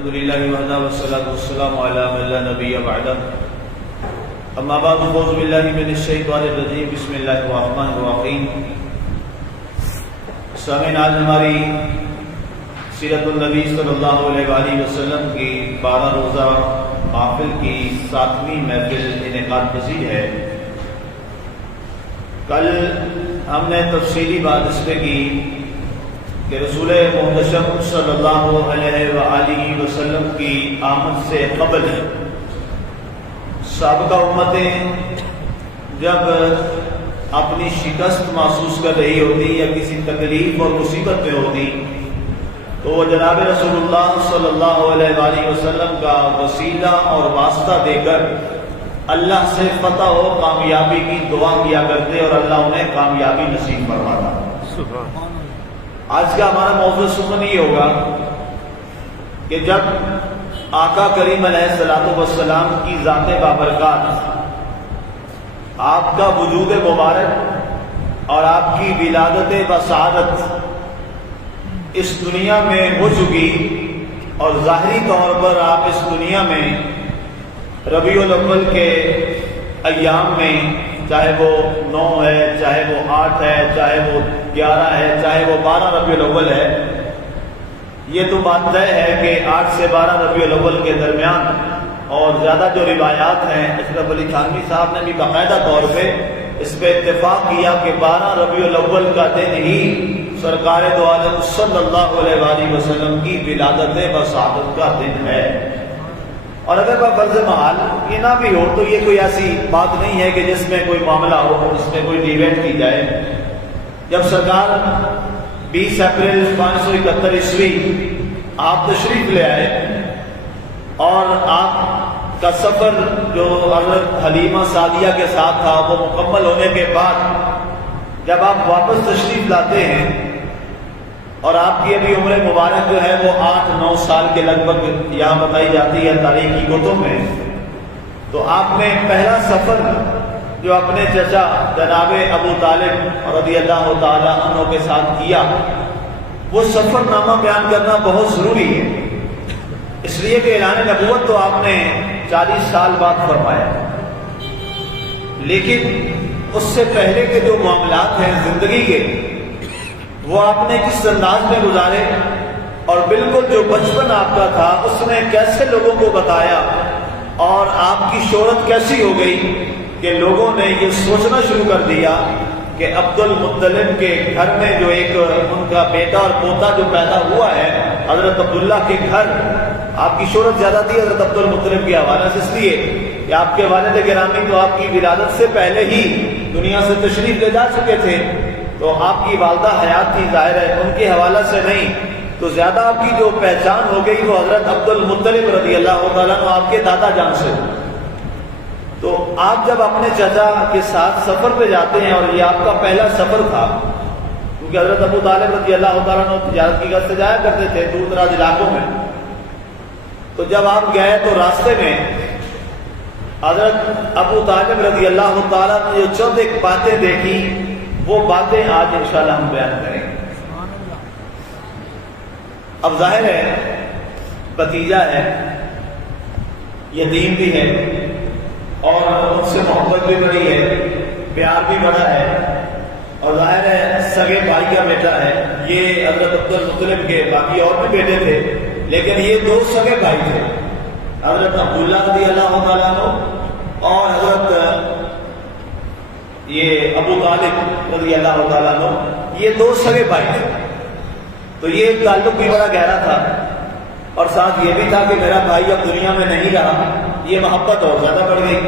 الحمد للہ وحدہ والصلاۃ والسلام علی من لا نبی بعدہ اما بعد اعوذ باللہ من الشیطان الرجیم بسم اللہ الرحمن الرحیم۔ سامعین، آج ہماری سیرت النبی صلی اللہ علیہ وآلہ وسلم کی 12 روزہ محفل کی 7ویں محفل انعقاد پذیر ہے۔ کل ہم نے تفصیلی بات اس پہ کی کہ رسول محتشم صلی اللہ علیہ وآلہ وسلم کی آمد سے قبل سابقہ امتیں جب اپنی شکست محسوس کر رہی ہوتی یا کسی تکلیف اور مصیبت میں ہوتی تو وہ جناب رسول اللہ صلی اللہ علیہ وآلہ وسلم کا وسیلہ اور واسطہ دے کر اللہ سے فتح و کامیابی کی دعا کیا کرتے اور اللہ انہیں کامیابی نصیب فرماتا۔ آج کا ہمارا موضوع سخن یہ ہوگا کہ جب آقا کریم علیہ الصلوۃ والسلام کی ذات بابرکات، آپ کا وجود مبارک اور آپ کی ولادت بسعادت اس دنیا میں ہو چکی اور ظاہری طور پر آپ اس دنیا میں ربیع الاول کے ایام میں، چاہے وہ 9 ہے، چاہے وہ 8 ہے، چاہے وہ 11 ہے، چاہے وہ 12 ربیع الاول ہے، یہ تو بات طے ہے کہ 8 سے 12 ربیع الاول کے درمیان، اور زیادہ جو روایات ہیں اشرف علی تھانوی صاحب نے بھی باقاعدہ طور پہ اس پہ اتفاق کیا کہ 12 ربیع الاول کا دن ہی سرکار دو عالم صلی اللہ علیہ وآلہ وسلم کی ولادت بسعادت کا دن ہے۔ اور اگر فرض محال یہ نہ بھی ہو تو یہ کوئی ایسی بات نہیں ہے کہ جس میں کوئی معاملہ ہو، جس میں کوئی ایونٹ کی جائے۔ جب سرکار 20 اپریل 571 عیسوی آپ تشریف لے آئے اور آپ کا سفر جو حضرت حلیمہ سعدیہ کے ساتھ تھا وہ مکمل ہونے کے بعد جب آپ واپس تشریف لاتے ہیں اور آپ کی ابھی عمر مبارک جو ہے وہ 8-9 سال کے لگ بھگ یہاں بتائی جاتی ہے تاریخی کتب میں، تو آپ نے پہلا سفر جو اپنے چچا جناب ابو طالب رضی اللہ تعالی عنہ کے ساتھ کیا، وہ سفر نامہ بیان کرنا بہت ضروری ہے، اس لیے کہ اعلان نبوت تو آپ نے 40 سال بعد فرمایا، لیکن اس سے پہلے کے جو معاملات ہیں زندگی کے وہ آپ نے کس انداز میں گزارے، اور بالکل جو بچپن آپ کا تھا اس نے کیسے لوگوں کو بتایا، اور آپ کی شہرت کیسی ہو گئی کہ لوگوں نے یہ سوچنا شروع کر دیا کہ عبد المطلب کے گھر میں جو ایک ان کا بیٹا اور پوتا جو پیدا ہوا ہے حضرت عبداللہ کے گھر، آپ کی شہرت زیادہ تھی حضرت عبد المطلب کے حوالے سے، اس لیے کہ آپ کے والد گرامی تو آپ کی ولادت سے پہلے ہی دنیا سے تشریف لے جا چکے تھے، تو آپ کی والدہ حیات تھی، ظاہر ہے ان کے حوالے سے نہیں، تو زیادہ آپ کی جو پہچان ہو گئی وہ حضرت عبد المطلب رضی اللہ تعالیٰ عنہ آپ کے دادا جان سے۔ تو آپ جب اپنے چچا کے ساتھ سفر پہ جاتے ہیں، اور یہ آپ کا پہلا سفر تھا کیونکہ حضرت ابو طالب رضی اللہ تعالیٰ عنہ تجارت کی غرض سے جایا کرتے تھے دور دراز علاقوں میں، تو جب آپ گئے تو راستے میں حضرت ابو طالب رضی اللہ تعالیٰ نے جو چند ایک باتیں دیکھی وہ باتیں آج انشاءاللہ ہم بیان کریں گے۔ اب ظاہر ہے بھتیجا ہے، یتیم بھی ہے، اور ان سے محبت بھی بڑی ہے، پیار بھی بڑا ہے، اور ظاہر ہے سگے بھائی کا بیٹا ہے۔ یہ حضرت عبد المطلب کے باقی اور بھی بیٹے تھے، لیکن یہ 2 سگے بھائی تھے، حضرت عبداللہ رضی اللہ تعالیٰ عنہ اور حضرت یہ ابو طالب رضی اللہ تعالیٰ عنہ، یہ 2 سگے بھائی تھے، تو یہ ایک تعلق بھی بڑا گہرا تھا، اور ساتھ یہ بھی تھا کہ میرا بھائی اب دنیا میں نہیں رہا، یہ محبت اور زیادہ بڑھ گئی،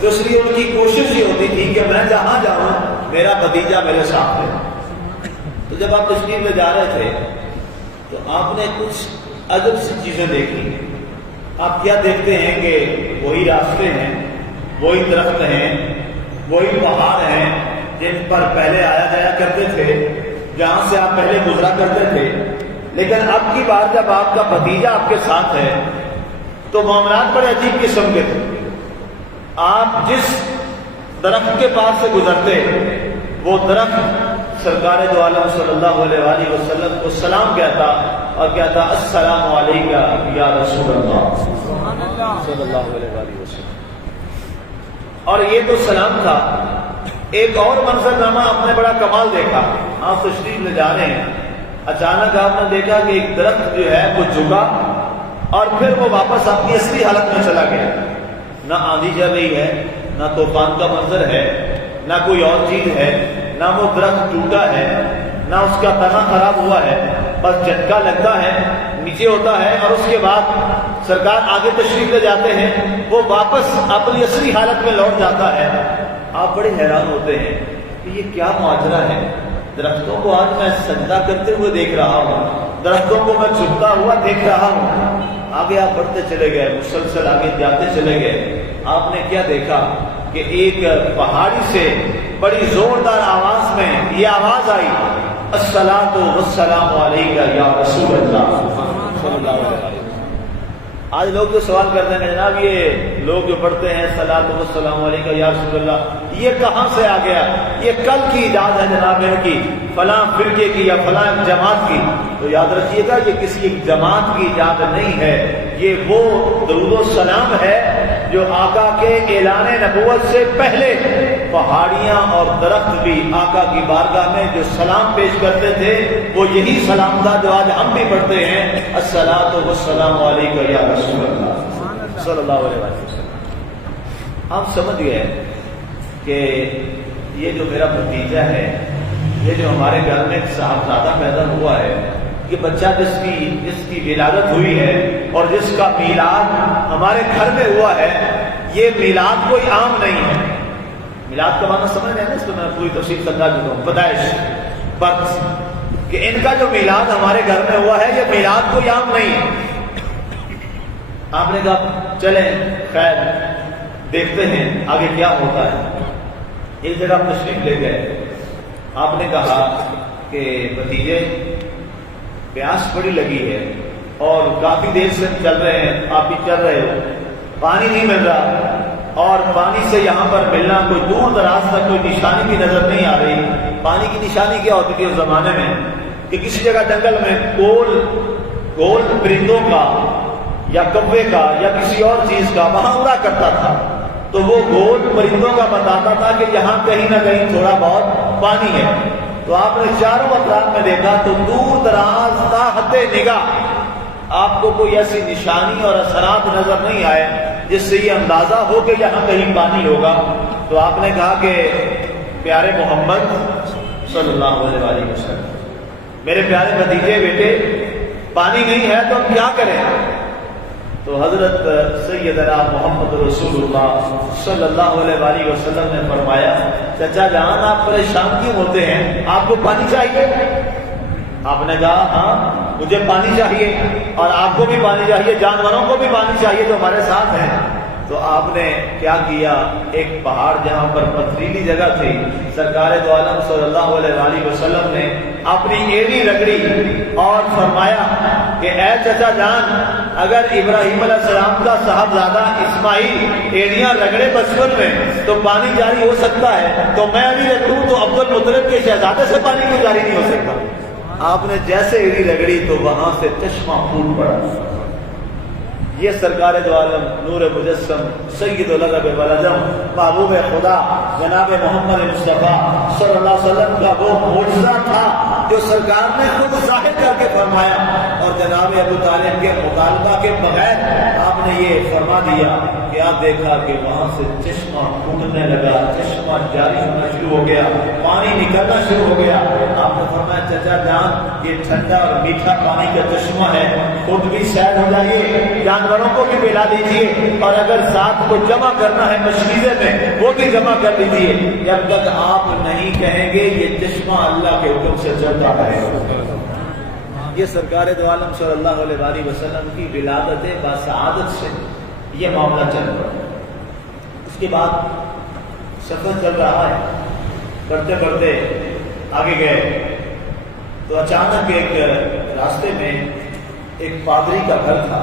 تو اس لیے ان کی کوشش یہ ہوتی تھی کہ میں جہاں جاؤں میرا بھتیجا میرے ساتھ ہے۔ تو جب آپ تشریف لے جا رہے تھے تو آپ نے کچھ عجب سی چیزیں دیکھی۔ آپ کیا دیکھتے ہیں کہ وہی راستے ہیں، وہی درخت ہیں، وہی پہاڑ ہیں جن پر پہلے آیا جایا کرتے تھے، جہاں سے آپ پہلے گزرا کرتے تھے، لیکن اب کی بار جب آپ کا بھتیجا آپ کے ساتھ ہے تو معاملات بڑے عجیب قسم کے تھے۔ آپ جس درخت کے پاس سے گزرتے وہ درخت سرکار دو عالم صلی اللہ علیہ وآلہ وسلم کو سلام کہتا اور کہتا السلام علیکہ یا رسول اللہ صلی اللہ علیہ وآلہ وسلم. اور یہ تو سلام تھا. ایک اور منظر نامہ آپ نے بڑا کمال دیکھا. آپ تشریف لے جا رہے ہیں, اچانک آپ نے دیکھا کہ ایک درخت جو ہے وہ جھکا اور پھر وہ واپس اپنی اصلی حالت میں چلا گیا. نہ آندھی چل رہی ہے, نہ طوفان کا منظر ہے, نہ کوئی اور چیز ہے, نہ وہ درخت ٹوٹا ہے, نہ اس کا تنا خراب ہوا ہے, بس جھٹکا لگتا ہے, نیچے ہوتا ہے اور اس کے بعد سرکار آگے تشریف لے جاتے ہیں, وہ واپس اپنی اصلی حالت میں لوٹ جاتا ہے. آپ بڑے حیران ہوتے ہیں کہ یہ کیا ماجرا ہے. درختوں کو آج میں سجدہ کرتے ہوئے دیکھ رہا ہوں, درختوں کو میں جھکتا ہوا دیکھ رہا ہوں. آگے آپ بڑھتے چلے گئے, مسلسل آگے جاتے چلے گئے. آپ نے کیا دیکھا کہ ایک پہاڑی سے بڑی زوردار آواز میں یہ آواز آئی الصلاۃ والسلام علیکہ یا رسول اللہ صلی اللہ علیہ وسلم. آج لوگ جو سوال کرتے ہیں جناب یہ لوگ جو پڑھتے ہیں الصلاۃ والسلام علیکہ یا رسول اللہ, یہ کہاں سے آ گیا؟ یہ کل کی ایجاد ہے جناب ان کی, فلاں فرقے کی یا فلاں جماعت کی. تو یاد رکھیے گا یہ کسی ایک جماعت کی ایجاد نہیں ہے, یہ وہ درود و سلام ہے جو آقا کے اعلان نبوت سے پہلے پہاڑیاں اور درخت بھی آقا کی بارگاہ میں جو سلام پیش کرتے تھے وہ یہی سلام تھا جو آج ہم بھی پڑھتے ہیں الصلاۃ والسلام علیکہ یا رسول اللہ صلی اللہ علیہ وسلم. آپ سمجھ گئے کہ یہ جو میرا بھتیجا ہے, یہ جو ہمارے گھر میں صاحبزادہ پیدا ہوا ہے, یہ بچہ جس کی ولادت ہوئی ہے اور جس کا میلاد ہمارے گھر میں ہوا ہے, یہ میلاد کوئی عام نہیں ہے. میلاد کا معنی سمجھ رہے ہیں نا, اس کو میں پوری تفصیل سمجھا چکا ہوں. پیدائش برث, کہ ان کا جو میلاد ہمارے گھر میں ہوا ہے یہ میلاد کوئی عام نہیں ہے. آپ نے کہا چلیں خیر دیکھتے ہیں آگے کیا ہوتا ہے. ایک جگہ تشریف لے گئے. آپ نے کہا کہ بھتیجے پیاس بڑی لگی ہے اور کافی دیر سے چل رہے ہیں, آپ بھی چل رہے ہو, پانی نہیں مل رہا اور پانی سے یہاں پر ملنا کوئی دور دراز تک کوئی نشانی بھی نظر نہیں آ رہی. پانی کی نشانی کیا ہوتی تھی اس زمانے میں کہ کسی جگہ جنگل میں گول پرندوں کا یا کوے کا یا کسی اور چیز کا وہاں اڑا کرتا تھا, تو وہ گول پرندوں کا بتاتا تھا کہ یہاں کہیں نہ کہیں تھوڑا بہت پانی ہے. تو آپ نے چاروں اطراف میں دیکھا تو دور دراز تا حد نگاہ آپ کو کوئی ایسی نشانی اور اثرات نظر نہیں آئے جس سے یہ اندازہ ہو کہ یہاں کہیں پانی ہوگا. تو آپ نے کہا کہ پیارے محمد صلی اللہ علیہ وسلم, میرے پیارے بھتیجے بیٹے پانی نہیں ہے تو ہم کیا کریں؟ تو حضرت سیدنا محمد رسول اللہ صلی اللہ علیہ وآلہ وسلم نے فرمایا چچا جان آپ پریشان کیوں ہوتے ہیں, آپ کو پانی چاہیے؟ آپ نے کہا ہاں مجھے پانی چاہیے اور آپ کو بھی پانی چاہیے, جانوروں کو بھی پانی چاہیے جو ہمارے ساتھ ہیں. تو آپ نے کیا کیا, ایک پہاڑ جہاں پر پتھریلی جگہ تھی, سرکار دو عالم صلی اللہ علیہ وآلہ وسلم نے اپنی ایڑی رگڑی اور فرمایا کہ اے چچا جان اگر ابراہیم علیہ السلام کا صاحبزادہ اسماعیل ایڑیاں رگڑے بچپن میں تو پانی جاری ہو سکتا ہے, تو میں ابھی رکھوں تو عبد المطلب کے شہزادے سے پانی کیوں جاری نہیں ہو سکتا؟ آپ نے جیسے ایڑی رگڑی تو وہاں سے چشمہ پھوٹ پڑا. یہ سرکار دو عالم نور مجسم سید العرب والعجم محبوب خدا جناب محمد مصطفیٰ صلی اللہ علیہ وسلم کا وہ معجزہ تھا جو سرکار نے خود ظاہر کر کے فرمایا, اور جناب ابو طالب کے مطالبہ کے بغیر آپ نے یہ فرما دیا کہ آپ دیکھا کہ وہاں سے چشمہ پھوٹنے لگا, چشمہ جاری ہونا شروع ہو گیا, پانی نکلنا شروع ہو گیا. آپ نے فرمایا چچا جان یہ ٹھنڈا اور میٹھا پانی کا چشمہ ہے, خود بھی سیر ہو جائیے, جانوروں کو بھی پلا دیجیے, اور اگر ساتھ کو جمع کرنا ہے مشکیزے میں وہ بھی جمع کر دیجیے, جب تک آپ نہیں کہیں گے یہ چشمہ اللہ کے حکم سے چلتا رہے گا. یہ سرکار دو عالم صلی اللہ علیہ وآلہ وسلم کی ولادت باسعادت سے یہ معاملہ چل رہا ہے. اس کے بعد سفر چل رہا ہے, کرتے کرتے آگے گئے تو اچانک ایک راستے میں ایک پادری کا گھر تھا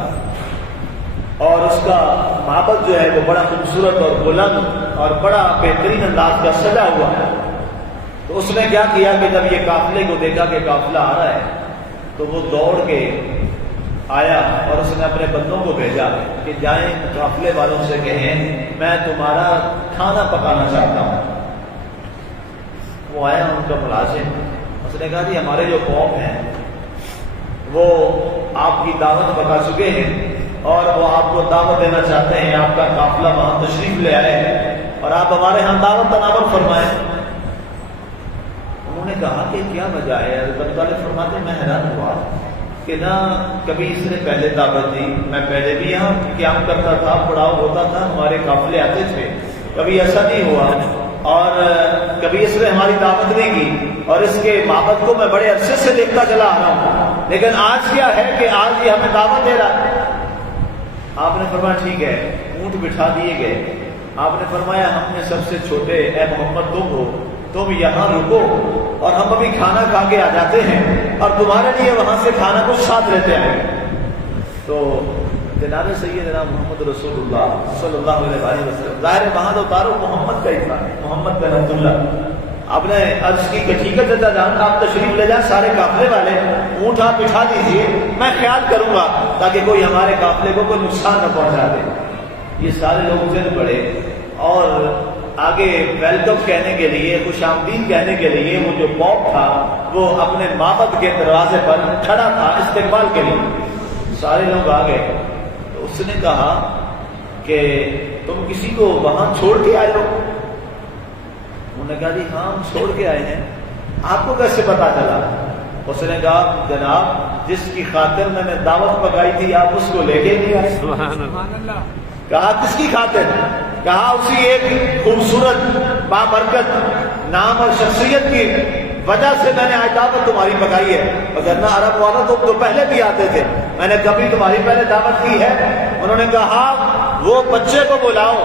اور اس کا معبد جو ہے وہ بڑا خوبصورت اور بلند اور بڑا بہترین انداز کا سجا ہوا ہے. تو اس نے کیا کیا کہ جب یہ قافلے کو دیکھا کہ قافلہ آ رہا ہے تو وہ دوڑ کے آیا اور اس نے اپنے بندوں کو بھیجا کہ جائیں قافلے والوں سے کہیں میں تمہارا کھانا پکانا چاہتا ہوں۔ وہ آیا ان کا ملازم، اس نے کہا جی ہمارے جو قوم ہیں وہ آپ کی دعوت پکا چکے ہیں اور وہ آپ کو دعوت دینا چاہتے ہیں، آپ کا قافلہ وہاں تشریف لے آئے ہیں اور آپ ہمارے ہاں دعوت تناول فرمائیں۔ انہوں نے کہا کہ کیا وجہ ہے؟ حضرت طالب فرماتے میں حیران ہوا کہ نہ کبھی اس نے پہلے دعوت دی، میں پہلے بھی یہاں قیام کرتا تھا، پڑاؤ ہوتا تھا، ہمارے قافلے آتے تھے، کبھی ایسا نہیں ہوا اور کبھی اس نے ہماری دعوت نہیں کی اور اس کے معبد کو میں بڑے عرصے سے دیکھتا چلا آ رہا ہوں، لیکن آج کیا ہے کہ آج یہ ہمیں دعوت دے رہا ہے۔ آپ نے فرمایا ٹھیک ہے، اونٹ بٹھا دیے گئے۔ آپ نے فرمایا ہم نے سب سے چھوٹے، اے محمد تم ہو، تم یہاں رکو اور ہم ابھی کھانا کھا کے آ جاتے ہیں اور تمہارے لیے وہاں سے کھانا کچھ ساتھ لیتے آئیں گے۔ تو جناب سیدنا محمد رسول اللہ صلی اللہ علیہ وسلم، ظاہر وہاں تو تارو محمد کا ہی تھا، محمد بن عبداللہ۔ آپ نے عرض کی کہ ٹھیک ہے چچا جان آپ تشریف لے جائیں، سارے قافلے والے اونٹ آپ بٹھا دیجیے، میں خیال کروں گا تاکہ کوئی ہمارے قافلے کو کوئی نقصان نہ پہنچا دے۔ یہ سارے لوگ ضد پڑے اور آگے ویلکم کہنے کے لیے، خوش آمدید کہنے کے لیے وہ جو پوپ تھا وہ اپنے معبد کے دروازے پر کھڑا تھا استقبال کے لیے۔ سارے لوگ آ گئے تو اس نے کہا کہ تم کسی کو وہاں چھوڑ کے آئے ہو؟ انہوں نے کہا جی ہاں ہم چھوڑ کے آئے ہیں۔ آپ کو کیسے پتا چلا؟ اس نے کہا جناب جس کی خاطر میں نے دعوت پکائی تھی آپ اس کو لے کے نہیں آئے۔ سبحان اللہ۔ کہا کس کی خاطر؟ کہا اسی ایک خوبصورت بابرکت نام اور شخصیت کی وجہ سے میں نے آج دعوت تمہاری پکائی ہے، وگرنہ عرب والا تو پہلے بھی آتے تھے، میں نے کبھی تمہاری پہلے دعوت کی ہے؟ انہوں نے کہا وہ بچے کو بلاؤ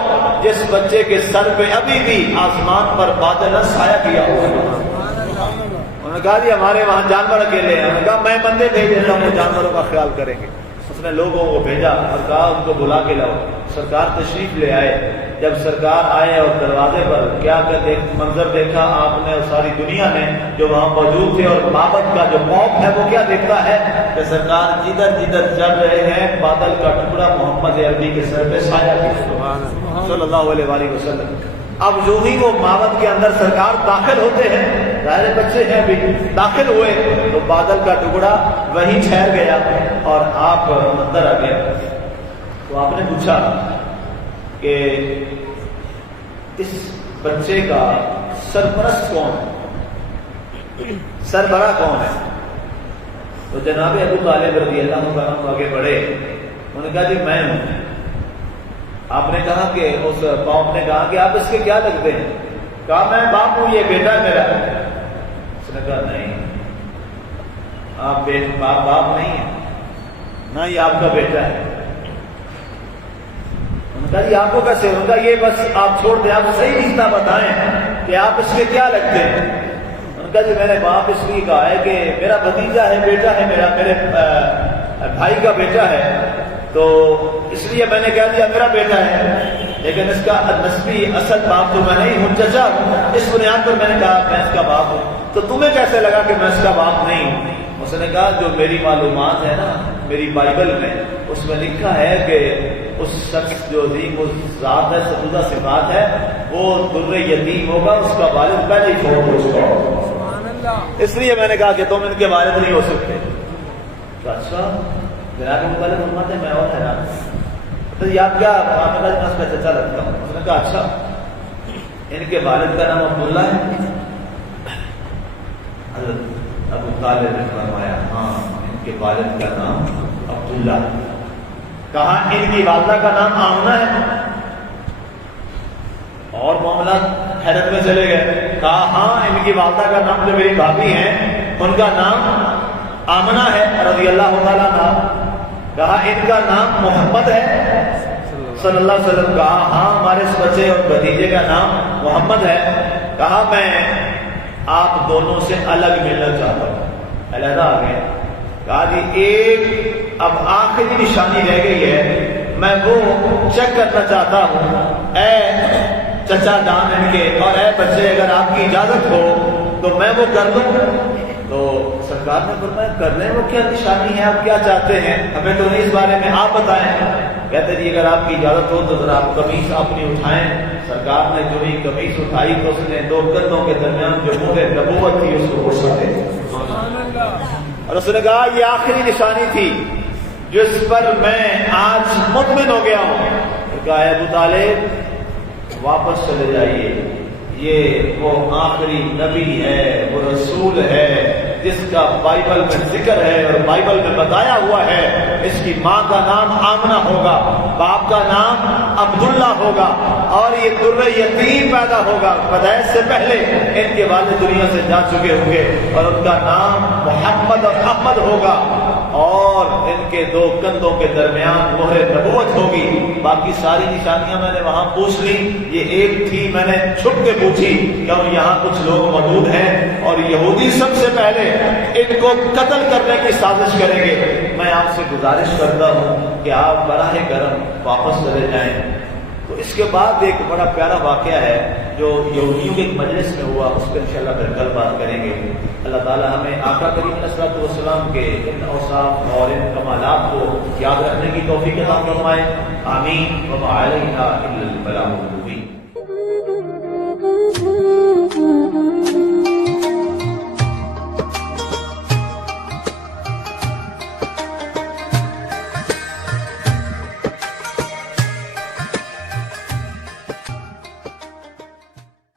جس بچے کے سر پہ ابھی بھی آسمان پر بادل نہ سایہ کیا ہوا۔ انہوں نے کہا جی ہمارے وہاں جانور اکیلے ہیں۔ انہوں نے کہا میں بندے بھیج دیتا ہوں، وہ جانوروں کا خیال کریں گے۔ اس نے لوگوں کو بھیجا اور کہا ان کو بلا کے لاؤ۔ سرکار تشریف لے آئے۔ جب سرکار آئے اور دروازے پر کیا منظر دیکھا آپ نے اور ساری دنیا نے جو وہاں موجود تھے، اور معبد کا جو موقع ہے وہ کیا دیکھتا ہے کہ سرکار جدھر جدھر چل رہے ہیں بادل کا ٹکڑا محمد عربی کے سر پہ سایہ کیا صلی اللہ علیہ وآلہ وسلم۔ اب جو ہی وہ معبد کے اندر سرکار داخل ہوتے ہیں، ظاہر بچے ہیں بھی داخل ہوئے تو بادل کا ٹکڑا وہیں ٹھہر گیا اور آپ اندر آ گئے۔ تو آپ نے پوچھا کہ اس بچے کا سرپرست کون ہے، سربراہ کون ہے؟ تو جناب ابو طالب رضی اللہ عنہ آگے بڑھے، انہوں نے کہا جی میں ہوں۔ آپ نے کہا کہ اس قوم نے کہا کہ آپ اس کے کیا لگتے ہیں؟ کہا میں باپ ہوں، یہ بیٹا ہے میرا۔ اس نے کہا نہیں آپ باپ نہیں ہیں، نہ یہ آپ کا بیٹا ہے۔ انہوں نے کہا جی آپ کو کیسے؟ انہوں نے کہا یہ بس آپ چھوڑ دیں، آپ صحیح رشتہ بتائیں کہ آپ اس کے کیا لگتے ہیں۔ انہوں نے کہا جی میں نے باپ اس لیے کہا ہے کہ میرا بھتیجا ہے، بیٹا ہے میرا، میرے بھائی کا بیٹا ہے، تو اس لیے میں نے کہہ دیا میرا بیٹا ہے، لیکن اس کا نسبی اصل باپ تو میں نہیں ہوں، چچا ہوں۔ اس بنیاد پر میں نے کہا میں اس کا باپ ہوں۔ تو تمہیں کیسے لگا کہ میں اس کا باپ نہیں ہوں؟ اس نے کہا جو میری معلومات ہے نا میری بائبل میں، اس میں لکھا ہے کہ اس شخص جو عظیم ذات ہے، ستودہ صفات ہے، وہ در یتیم ہوگا، اس کا والد پہلے ہی فوت ہو چکا ہوگا۔ اس لیے میں نے کہا کہ تم ان کے والد نہیں ہو سکتے۔ تو اچھا جناب مطالب فرماتے ہیں میں اور حیران تو یہ آپ کیا؟ آپ نے کہا میں اس کا چچا لگتا ہوں۔ اس نے کہا اچھا ان کے والد کا نام عبداللہ ہے؟ حضرت ابو طالب نے فرمایا ہاں ان کے والد کا نام عبداللہ ہے۔ کہا ان کی والدہ کا نام آمنہ ہے؟ اور معاملات حیرت میں چلے گئے۔ کہا ہاں ان کی والدہ کا نام جو میری بھابھی ہیں ان کا نام آمنہ ہے رضی اللہ تعالیٰ عنہ۔ کہا ان کا نام محمد ہے صلی اللہ علیہ وسلم؟ کہا ہاں ہمارے اس بچے اور بھتیجے کا نام محمد ہے۔ کہا میں آپ دونوں سے الگ ملنا چاہتا ہوں، علیحدہ آ گئے۔ کہا جی ایک اب آخری نشانی رہ گئی ہے، میں وہ چیک کرنا چاہتا ہوں، اے چچا جان ان کے اور اے بچے اگر آپ کی اجازت ہو تو میں وہ کر دوں؟ تو سرکار نے فرمایا کرنے وہ کیا نشانی ہے، آپ کیا چاہتے ہیں، ہمیں تو نہیں اس بارے میں، آپ بتائیں۔ کہتے جی اگر آپ کی اجازت ہو تو ذرا آپ قمیص اپنی اٹھائیں۔ سرکار نے جو ہی قمیص اٹھائی تو اس نے دو کندھوں کے درمیان جو مہر نبوت تھی اس کو غصہ دے دیا، اور اس نے کہا یہ آخری نشانی تھی جس پر میں آج مطمئن ہو گیا ہوں۔ کہا ابو طالب واپس چلے جائیے، یہ وہ آخری نبی ہے، وہ رسول ہے جس کا بائبل میں ذکر ہے اور بائبل میں بتایا ہوا ہے۔ اس کی ماں کا نام آمنہ ہوگا، باپ کا نام عبداللہ ہوگا، اور یہ در یتیم پیدا ہوگا۔ پیدائش سے پہلے ان کے والد دنیا سے جا چکے ہوں گے، اور ان کا نام محمد اور احمد ہوگا، اور ان کے دو کندھوں کے درمیان مہر نبوت ہوگی۔ باقی ساری نشانیاں میں نے وہاں پوچھ لی، یہ ایک تھی میں نے چھپ کے پوچھی، کیوں یہاں کچھ لوگ موجود ہیں اور یہودی سب سے پہلے ان کو قتل کرنے کی سازش کریں گے۔ میں آپ سے گزارش کرتا ہوں کہ آپ براہ کرم واپس چلے جائیں۔ تو اس کے بعد ایک بڑا پیارا واقعہ ہے جو یہودیوں کے ایک مجلس میں ہوا، اس پہ انشاءاللہ پھر کل بات کریں گے۔ اللہ تعالیٰ ہمیں آقا کریم علیہ الصلوۃ والسلام کے ان اوصاف اور ان کمالات کو یاد رکھنے کی توفیق عطا فرمائے، آمین۔ وما علینا الا البلاغ المبین۔